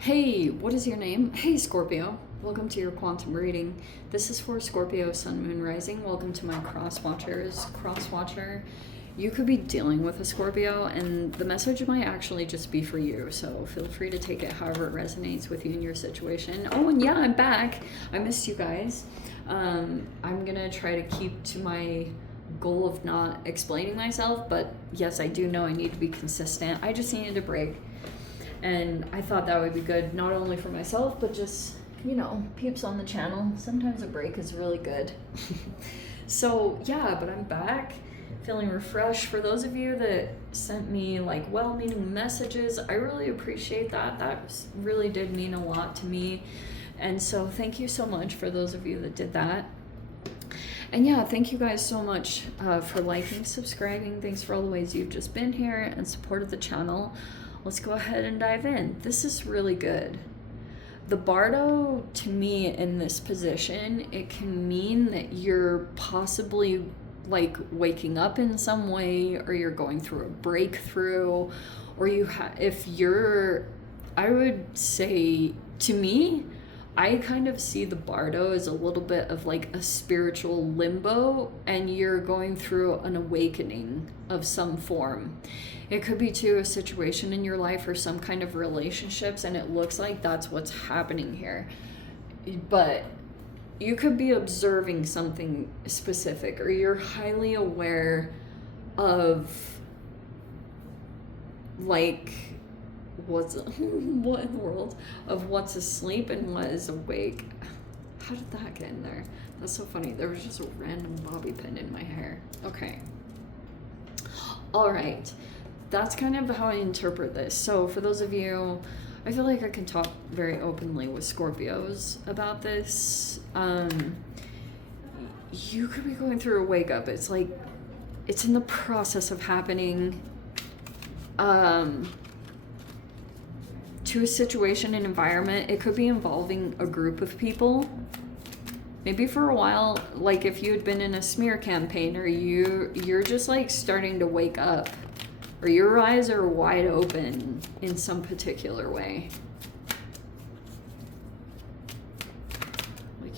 Hey, what is your name? Hey, Scorpio. Welcome to your quantum reading. This is for Scorpio, Sun, Moon, Rising. Welcome to my cross watchers. Cross watcher, you could be dealing with a Scorpio, and the message might actually just be for you. So feel free to take it however it resonates with you in your situation. Oh, and yeah, I'm back. I missed you guys. I'm gonna try to keep to my goal of not explaining myself, but yes, I do know I need to be consistent. I just needed a break. And I thought that would be good, not only for myself, but just, peeps on the channel. Sometimes a break is really good. So, yeah, but I'm back, feeling refreshed. For those of you that sent me, well-meaning messages, I really appreciate that. That really did mean a lot to me. And so thank you so much for those of you that did that. And yeah, thank you guys so much for liking, subscribing. Thanks for all the ways you've just been here and supported the channel. Let's go ahead and dive in. This is really good. The Bardo, to me, in this position, it can mean that you're possibly waking up in some way, or you're going through a breakthrough, or I would say, to me, I kind of see the Bardo as a little bit of a spiritual limbo, and you're going through an awakening of some form. It could be to a situation in your life or some kind of relationships, and it looks like that's what's happening here. But you could be observing something specific, or you're highly aware of what in the world, of what's asleep and what is awake. How did that get in there? That's so funny. There was just a random bobby pin in my hair. Okay. All right. That's kind of how I interpret this. So for those of you, I feel like I can talk very openly with Scorpios about this. You could be going through a wake up. It's it's in the process of happening. To a situation and environment. It could be involving a group of people. Maybe for a while, if you had been in a smear campaign, or you're just starting to wake up, or your eyes are wide open in some particular way.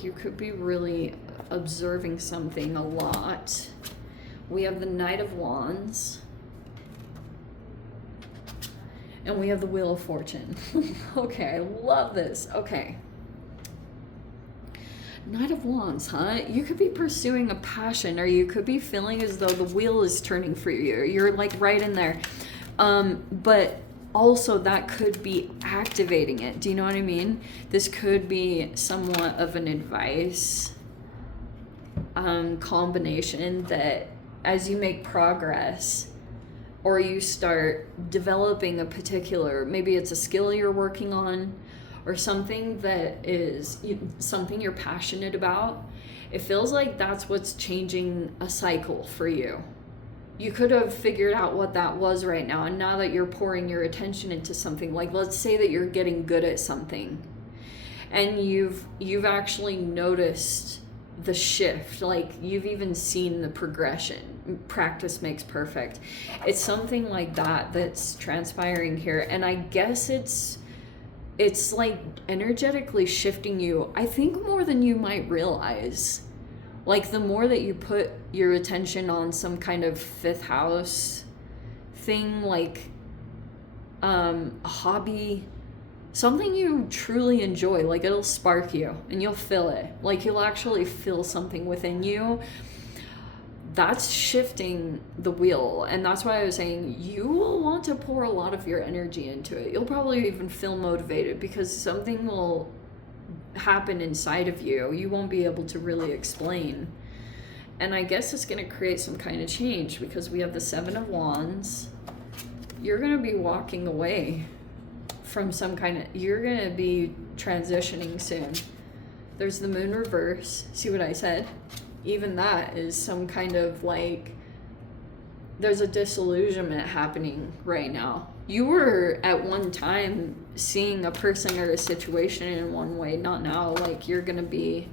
You could be really observing something a lot. We have the Knight of Wands. And we have the Wheel of Fortune. Okay, I love this. Okay. Knight of Wands, huh? You could be pursuing a passion, or you could be feeling as though the wheel is turning for you. You're right in there. But also that could be activating it. Do you know what I mean? This could be somewhat of an advice combination that as you make progress, or you start developing a particular, maybe it's a skill you're working on, or something that is something you're passionate about, it feels like that's what's changing a cycle for you. You could have figured out what that was right now, and now that you're pouring your attention into something, let's say that you're getting good at something, and you've actually noticed the shift, you've even seen the progression. Practice makes perfect. It's something like that that's transpiring here, and I guess it's energetically shifting you, I think, more than you might realize. The more that you put your attention on some kind of fifth house thing, a hobby, something you truly enjoy, it'll spark you and you'll feel it. You'll actually feel something within you. That's shifting the wheel, and that's why I was saying you will want to pour a lot of your energy into it. You'll probably even feel motivated because something will happen inside of you you won't be able to really explain, and I guess it's going to create some kind of change because we have the Seven of Wands. You're going to be walking away from you're going to be transitioning soon. There's the Moon reverse. See what I said? Even that is some kind of there's a disillusionment happening right now. You were at one time seeing a person or a situation in one way, not now. You're gonna be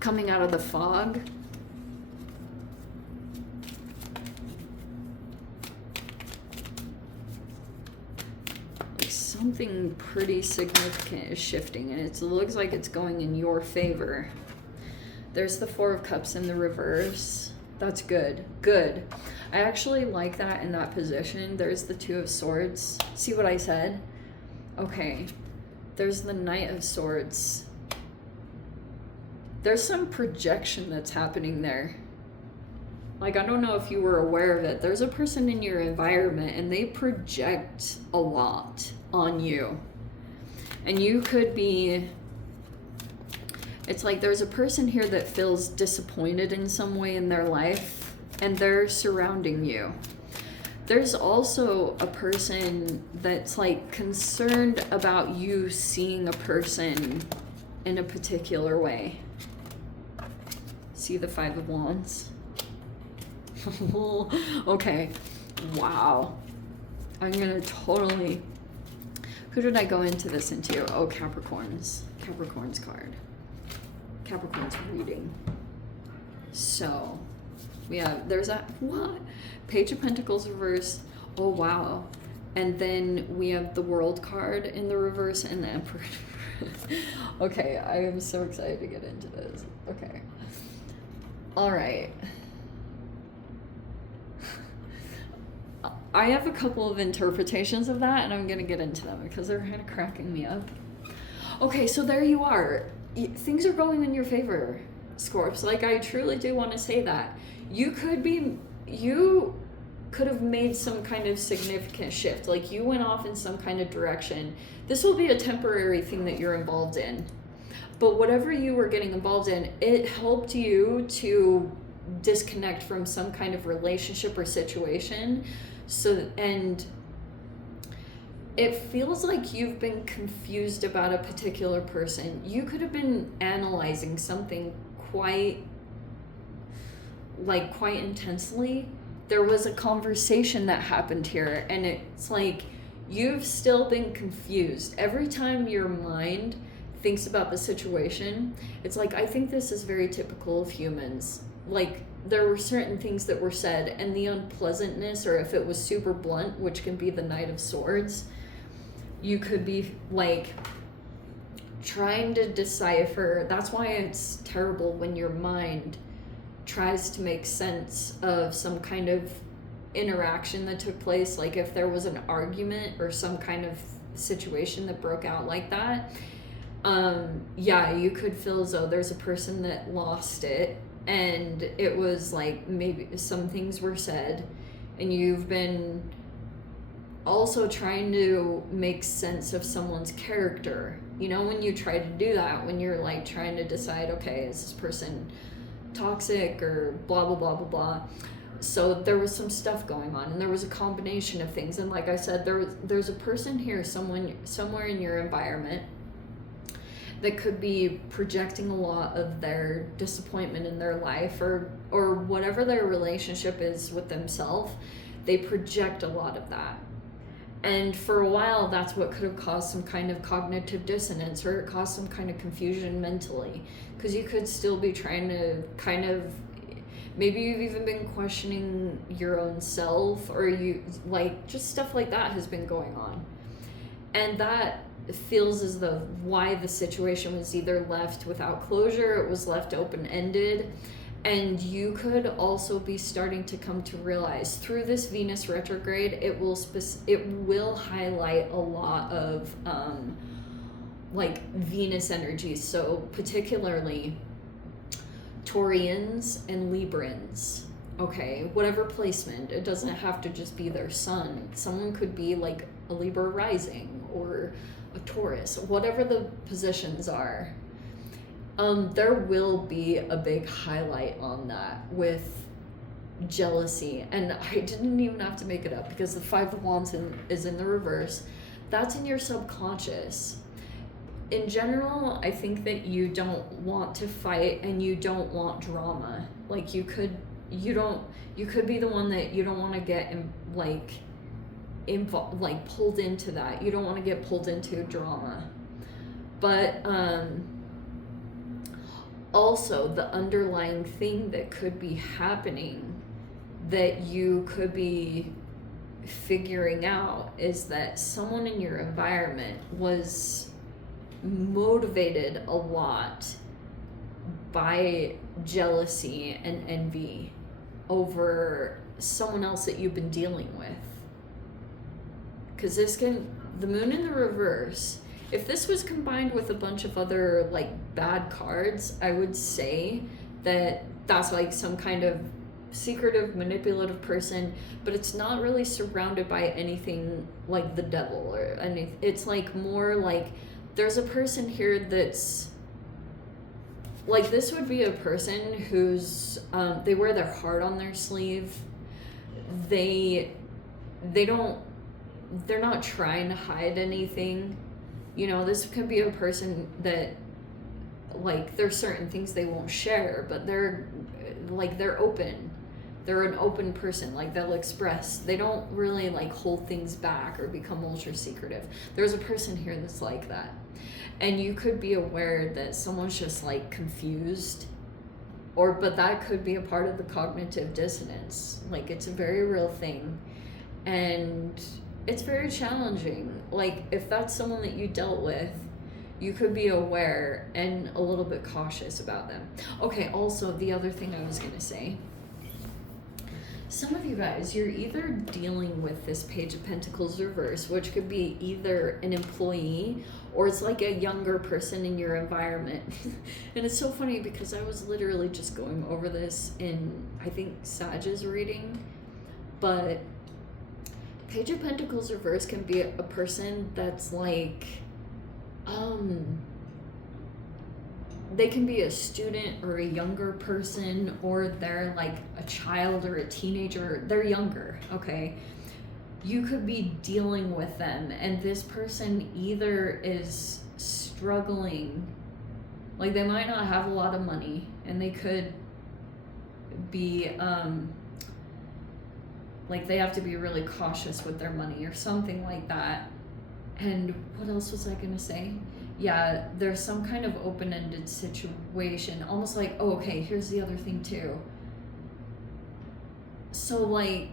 coming out of the fog. something pretty significant is shifting, and it looks like it's going in your favor. There's the Four of Cups in the reverse. That's good. Good. I actually like that in that position. There's the Two of Swords. See what I said? Okay. There's the Knight of Swords. There's some projection that's happening there. Like, I don't know if you were aware of it. There's a person in your environment and they project a lot on you. And you could be... It's like there's a person here that feels disappointed in some way in their life and they're surrounding you. There's also a person that's like concerned about you seeing a person in a particular way. See the Five of Wands? Okay. Wow. I'm gonna totally... Who did I go into this into? Oh, Capricorns. Capricorn's card. Capricorn's reading. So, we have... There's that... What? Page of Pentacles reverse. Oh, wow. And then we have the World card in the reverse and the Emperor. Okay, I am so excited to get into this. Okay. All right. I have a couple of interpretations of that, and I'm going to get into them because they're kind of cracking me up. Okay, so there you are. Things are going in your favor, Scorps. Like, I truly do want to say that. You could have made some kind of significant shift. Like, you went off in some kind of direction. This will be a temporary thing that you're involved in. But whatever you were getting involved in, it helped you to disconnect from some kind of relationship or situation. So, and it feels like you've been confused about a particular person. You could have been analyzing something quite intensely. There was a conversation that happened here, and it's like you've still been confused. Every time your mind thinks about the situation, it's like, I think this is very typical of humans. Like, there were certain things that were said, and the unpleasantness, or if it was super blunt, which can be the Knight of Swords, you could be like trying to decipher. That's why it's terrible when your mind tries to make sense of some kind of interaction that took place. Like if there was an argument or some kind of situation that broke out like that, yeah, you could feel as though there's a person that lost it, and it was like maybe some things were said, and you've been also trying to make sense of someone's character. You know, when you try to do that, when you're like trying to decide, okay, is this person toxic or blah, blah, blah, blah, blah. So there was some stuff going on, and there was a combination of things. And like I said, there's a person here, somewhere in your environment that could be projecting a lot of their disappointment in their life, or whatever their relationship is with themselves. They project a lot of that. And for a while, that's what could have caused some kind of cognitive dissonance, or it caused some kind of confusion mentally. Because you could still be trying to kind of, maybe you've even been questioning your own self, or you, like, just stuff like that has been going on. And that feels as though why the situation was either left without closure, it was left open-ended. And you could also be starting to come to realize through this Venus retrograde, it will highlight a lot of like Venus energies. So particularly Taurians and Librans. Okay, whatever placement, it doesn't have to just be their sun. Someone could be like a Libra rising or a Taurus, whatever the positions are. There will be a big highlight on that with jealousy. And I didn't even have to make it up, because the Five of Wands is in the reverse. That's in your subconscious. In general, I think that you don't want to fight and you don't want drama. Like you could be the one that you don't want to get pulled into that. You don't want to get pulled into drama. But also the underlying thing that could be happening that you could be figuring out is that someone in your environment was motivated a lot by jealousy and envy over someone else that you've been dealing with. Because the moon in the reverse, if this was combined with a bunch of other like bad cards, I would say that that's like some kind of secretive, manipulative person, but it's not really surrounded by anything like the devil or anything. It's like more like there's a person here that's like, this would be a person who's they wear their heart on their sleeve. They're not trying to hide anything. You know, this could be a person that, like, there's certain things they won't share, but they're open. They're an open person. Like, they'll express. They don't really like hold things back or become ultra secretive. There's a person here that's like that. And you could be aware that someone's just like confused, but that could be a part of the cognitive dissonance. Like, it's a very real thing. And it's very challenging. Like, if that's someone that you dealt with, you could be aware and a little bit cautious about them. Okay, also, the other thing I was going to say, some of you guys, you're either dealing with this Page of Pentacles reverse, which could be either an employee or it's like a younger person in your environment. And it's so funny because I was literally just going over this in, I think, Sag's reading, but Page of Pentacles reverse can be a person that's like, they can be a student or a younger person, or they're like a child or a teenager. They're younger, okay? You could be dealing with them, and this person either is struggling, like they might not have a lot of money, and they could be, like they have to be really cautious with their money or something like that. And what else was I gonna say? Yeah, there's some kind of open-ended situation, almost like, oh, okay, here's the other thing too. So like,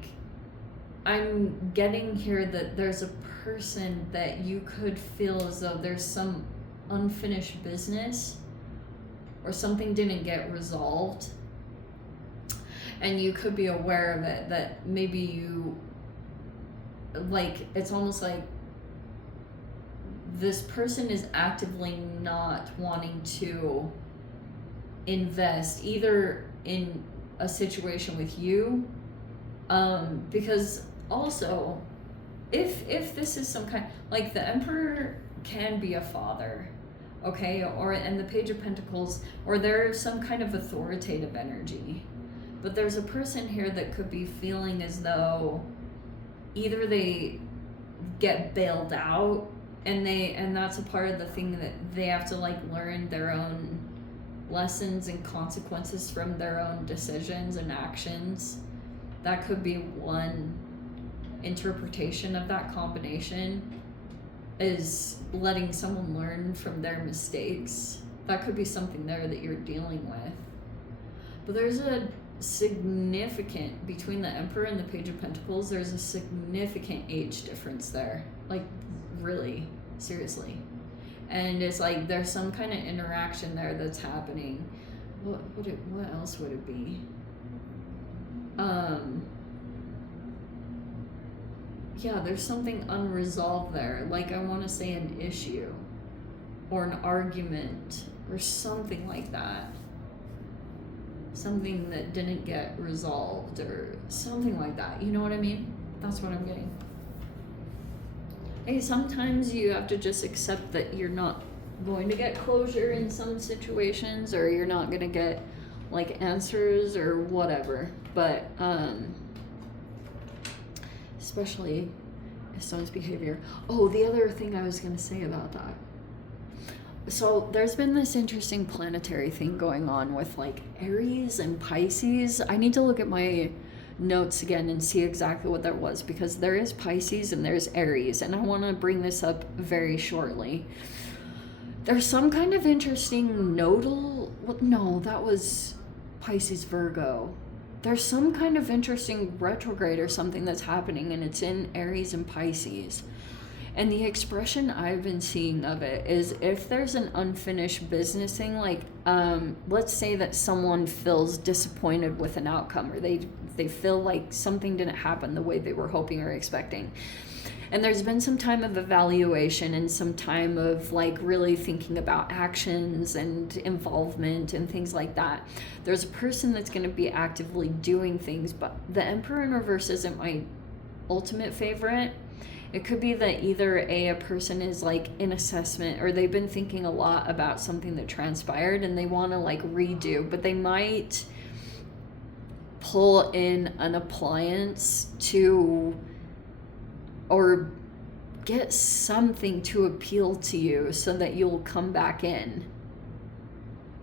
I'm getting here that there's a person that you could feel as though there's some unfinished business or something didn't get resolved, and you could be aware of it, that maybe you, like, it's almost like this person is actively not wanting to invest either in a situation with you, because also if this is some kind, like the Emperor can be a father, okay, and the Page of Pentacles, or there's some kind of authoritative energy, but there's a person here that could be feeling as though either they get bailed out, and that's a part of the thing that they have to like learn their own lessons and consequences from their own decisions and actions. That could be one interpretation of that combination, is letting someone learn from their mistakes. That could be something there that you're dealing with. But there's a significant, between the Emperor and the Page of Pentacles, there's a significant age difference there. Like, really, seriously. And it's like there's some kind of interaction there that's happening. What else would it be? Yeah, there's something unresolved there. Like, I want to say an issue or an argument or something like that. Something that didn't get resolved or something like that. You know what I mean? That's what I'm getting. Hey, sometimes you have to just accept that you're not going to get closure in some situations, or you're not going to get like answers or whatever. But especially if someone's behavior. Oh, the other thing I was going to say about that. So there's been this interesting planetary thing going on with like Aries and Pisces. I need to look at my notes again and see exactly what that was, because there is Pisces and there's Aries, and I want to bring this up very shortly. There's some kind of interesting nodal, no, that was Pisces Virgo. there's some kind of interesting retrograde or something that's happening, and it's in Aries and Pisces. And the expression I've been seeing of it is if there's an unfinished business thing, like let's say that someone feels disappointed with an outcome, or they feel like something didn't happen the way they were hoping or expecting. And there's been some time of evaluation and some time of like really thinking about actions and involvement and things like that. There's a person that's going to be actively doing things, but the Emperor in reverse isn't my ultimate favorite. It could be that either a person is like in assessment, or they've been thinking a lot about something that transpired and they want to like redo, but they might pull in an appliance to, or get something to appeal to you so that you'll come back in.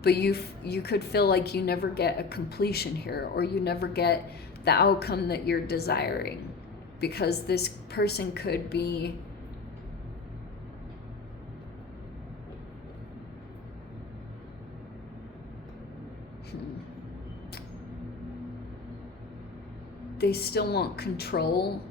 But you could feel like you never get a completion here, or you never get the outcome that you're desiring, because this person could be they still want control.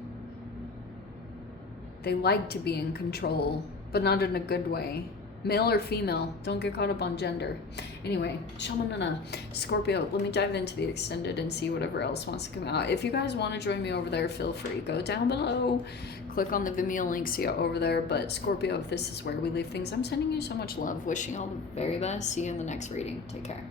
They like to be in control, but not in a good way. Male or female, don't get caught up on gender. Anyway, Shoman, Scorpio, let me dive into the extended and see whatever else wants to come out. If you guys want to join me over there, feel free. Go down below, click on the Vimeo link, see you over there. But Scorpio, if this is where we leave things, I'm sending you so much love. Wishing you all the very best. See you in the next reading. Take care.